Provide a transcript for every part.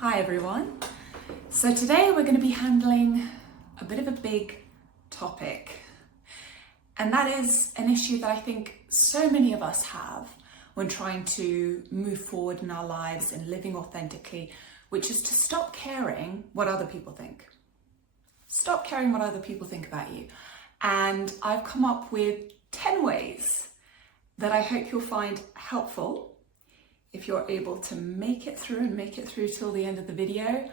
Hi everyone. So today we're going to be handling a bit of a big topic, and that is an issue that I think so many of us have when trying to move forward in our lives and living authentically, which is to stop caring what other people think. Stop caring what other people think about you. And I've come up with 10 ways that I hope you'll find helpful if you're able to make it through till the end of the video.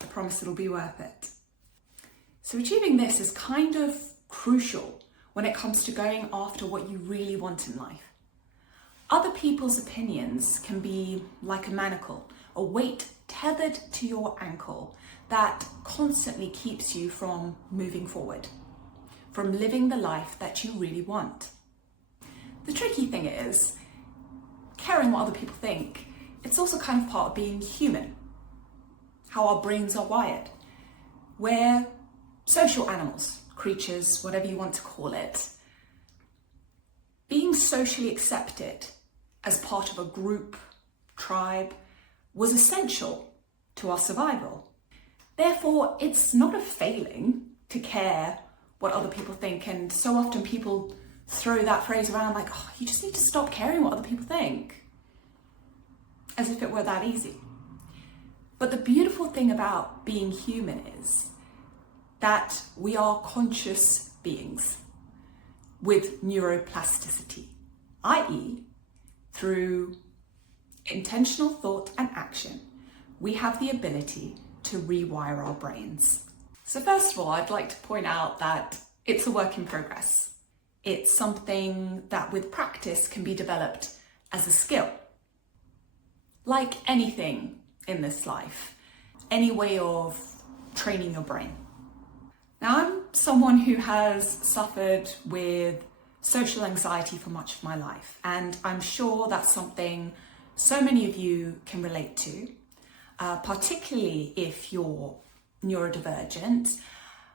I promise it'll be worth it. So achieving this is kind of crucial when it comes to going after what you really want in life. Other people's opinions can be like a manacle, a weight tethered to your ankle that constantly keeps you from moving forward, from living the life that you really want. The tricky thing is, caring what other people think, it's also kind of part of being human, how our brains are wired. We're social animals, creatures, whatever you want to call it. Being socially accepted as part of a group, tribe, was essential to our survival. Therefore, it's not a failing to care what other people think, and so often people throw that phrase around like, oh, you just need to stop caring what other people think, as if it were that easy. But the beautiful thing about being human is that we are conscious beings with neuroplasticity, i.e., through intentional thought and action, we have the ability to rewire our brains. So first of all, I'd like to point out that it's a work in progress. It's something that with practice can be developed as a skill. Like anything in this life, any way of training your brain. Now, I'm someone who has suffered with social anxiety for much of my life, and I'm sure that's something so many of you can relate to, particularly if you're neurodivergent.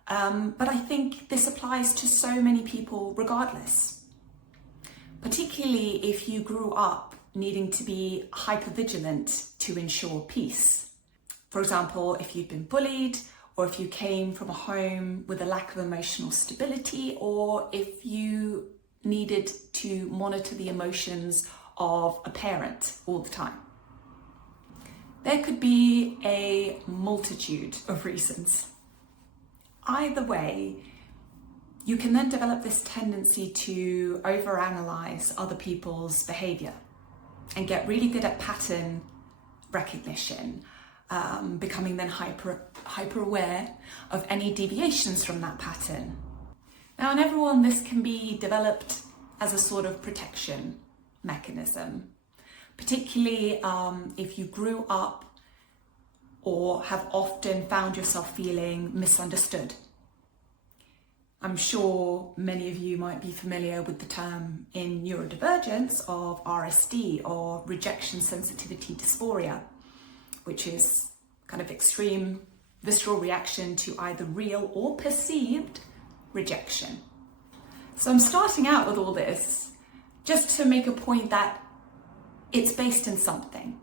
But I think this applies to so many people regardless, particularly if you grew up needing to be hypervigilant to ensure peace. For example, if you've been bullied, or if you came from a home with a lack of emotional stability, or if you needed to monitor the emotions of a parent all the time. There could be a multitude of reasons. Either way, you can then develop this tendency to overanalyze other people's behavior and get really good at pattern recognition, becoming then hyper aware of any deviations from that pattern. Now, in everyone, this can be developed as a sort of protection mechanism, particularly if you grew up or have often found yourself feeling misunderstood. I'm sure many of you might be familiar with the term in neurodivergence of RSD, or rejection sensitivity dysphoria, which is kind of extreme visceral reaction to either real or perceived rejection. So I'm starting out with all this just to make a point that it's based in something.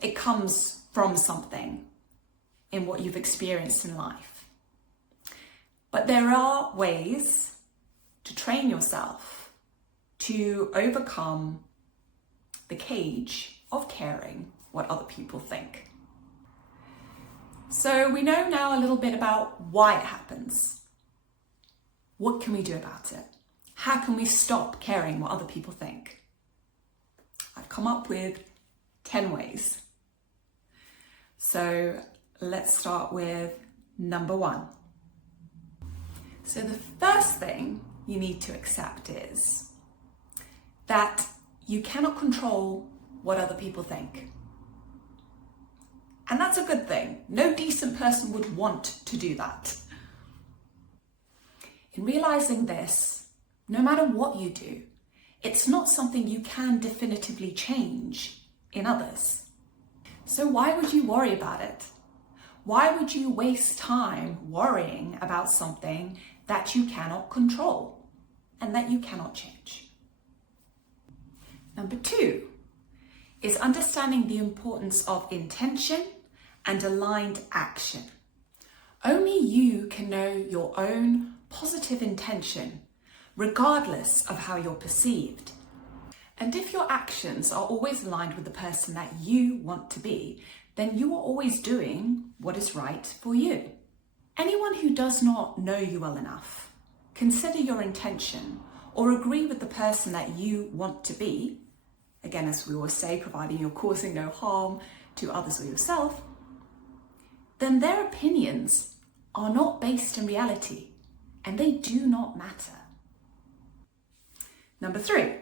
It comes from something in what you've experienced in life. But there are ways to train yourself to overcome the cage of caring what other people think. So we know now a little bit about why it happens. What can we do about it? How can we stop caring what other people think? I've come up with 10 ways. So let's start with number 1. So the first thing you need to accept is that you cannot control what other people think. And that's a good thing. No decent person would want to do that. In realizing this, no matter what you do, it's not something you can definitively change in others. So why would you worry about it? Why would you waste time worrying about something that you cannot control and that you cannot change? Number 2 is understanding the importance of intention and aligned action. Only you can know your own positive intention, regardless of how you're perceived. And if your actions are always aligned with the person that you want to be, then you are always doing what is right for you. Anyone who does not know you well enough, consider your intention, or agree with the person that you want to be, again, as we always say, providing you're causing no harm to others or yourself, then their opinions are not based in reality and they do not matter. Number 3,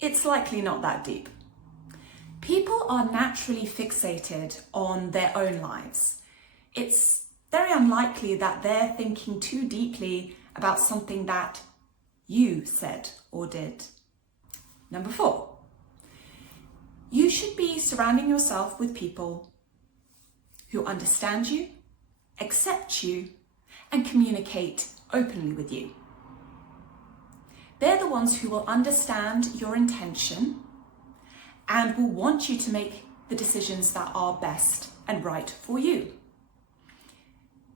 it's likely not that deep. People are naturally fixated on their own lives. It's very unlikely that they're thinking too deeply about something that you said or did. Number 4, you should be surrounding yourself with people who understand you, accept you, and communicate openly with you. They're the ones who will understand your intention and will want you to make the decisions that are best and right for you.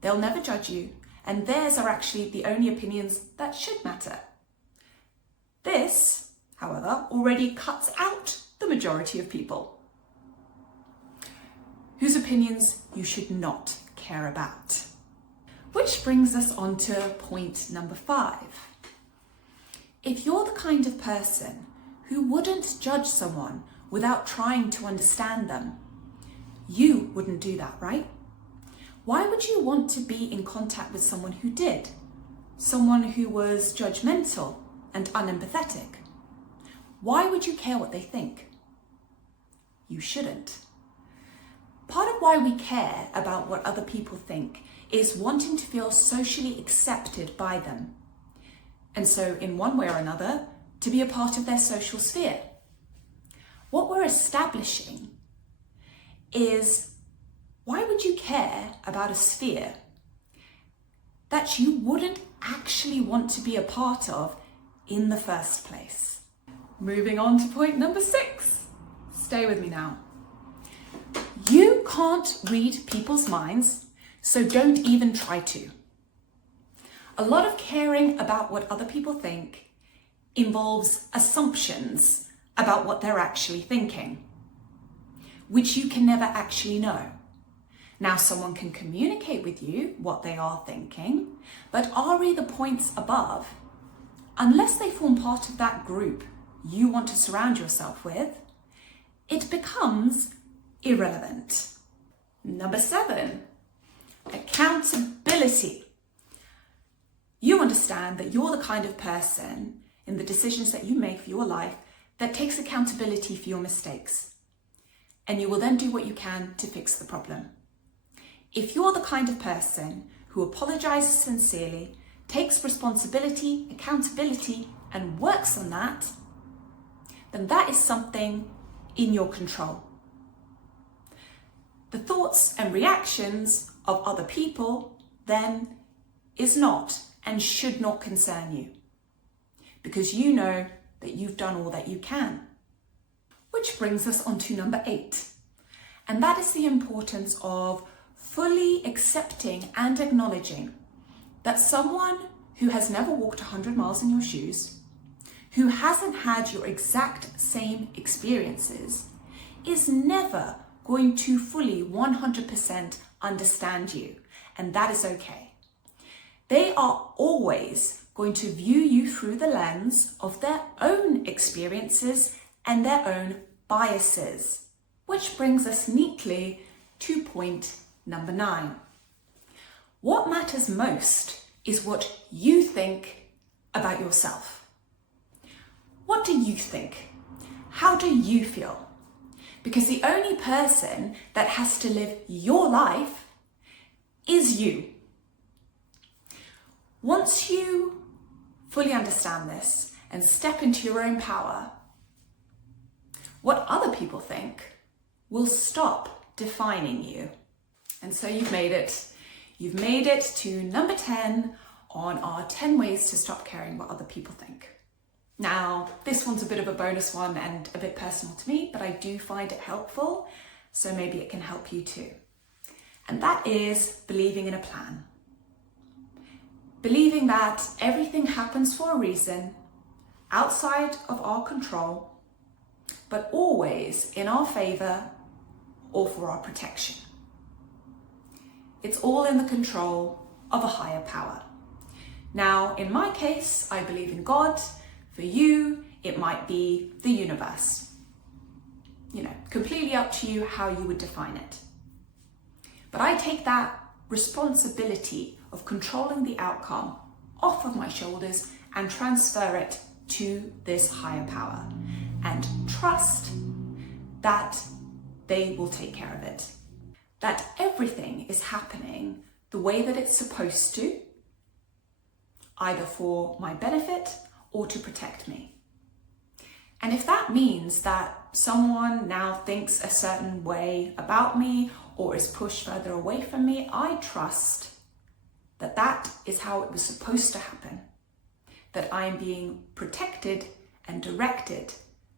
They'll never judge you, and theirs are actually the only opinions that should matter. This, however, already cuts out the majority of people whose opinions you should not care about. Which brings us on to point number 5. If you're the kind of person who wouldn't judge someone without trying to understand them, you wouldn't do that, right? Why would you want to be in contact with someone who did? Someone who was judgmental and unempathetic? Why would you care what they think? You shouldn't. Part of why we care about what other people think is wanting to feel socially accepted by them. And so, in one way or another, to be a part of their social sphere. What we're establishing is, why would you care about a sphere that you wouldn't actually want to be a part of in the first place? Moving on to point number 6. Stay with me now. You can't read people's minds, so don't even try to. A lot of caring about what other people think involves assumptions about what they're actually thinking, which you can never actually know. Now, someone can communicate with you what they are thinking, but are the points above, unless they form part of that group you want to surround yourself with, it becomes irrelevant. Number 7, accountability. You understand that you're the kind of person in the decisions that you make for your life that takes accountability for your mistakes. And you will then do what you can to fix the problem. If you're the kind of person who apologizes sincerely, takes responsibility, accountability, and works on that, then that is something in your control. The thoughts and reactions of other people then is not and should not concern you, because you know that you've done all that you can. Which brings us on to number 8, and that is the importance of fully accepting and acknowledging that someone who has never walked 100 miles in your shoes, who hasn't had your exact same experiences, is never going to fully 100% understand you, and that is okay. They are always going to view you through the lens of their own experiences and their own biases. Which brings us neatly to point number 9. What matters most is what you think about yourself. What do you think? How do you feel? Because the only person that has to live your life is you. Once you fully understand this and step into your own power, what other people think will stop defining you. And so you've made it. You've made it to number 10 on our 10 ways to stop caring what other people think. Now, this one's a bit of a bonus one and a bit personal to me, but I do find it helpful. so maybe it can help you too. And that is believing in a plan. Believing that everything happens for a reason, outside of our control, but always in our favour or for our protection. It's all in the control of a higher power. Now, in my case, I believe in God. For you, it might be the universe. Completely up to you how you would define it. But I take that responsibility of controlling the outcome off of my shoulders and transfer it to this higher power and trust that they will take care of it. That everything is happening the way that it's supposed to, either for my benefit or to protect me. And if that means that someone now thinks a certain way about me or is pushed further away from me, I trust that that is how it was supposed to happen, that I am being protected and directed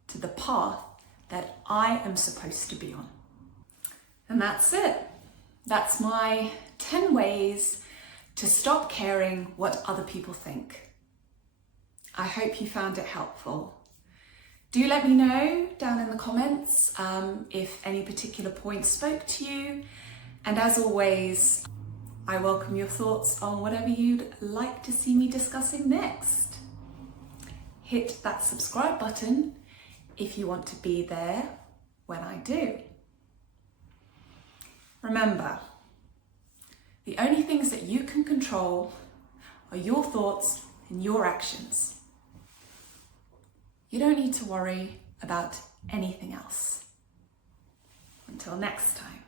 to the path that I am supposed to be on. And that's it. That's my 10 ways to stop caring what other people think. I hope you found it helpful. Do let me know down in the comments if any particular points spoke to you. And as always, I welcome your thoughts on whatever you'd like to see me discussing next. Hit that subscribe button if you want to be there when I do. Remember, the only things that you can control are your thoughts and your actions. You don't need to worry about anything else. Until next time.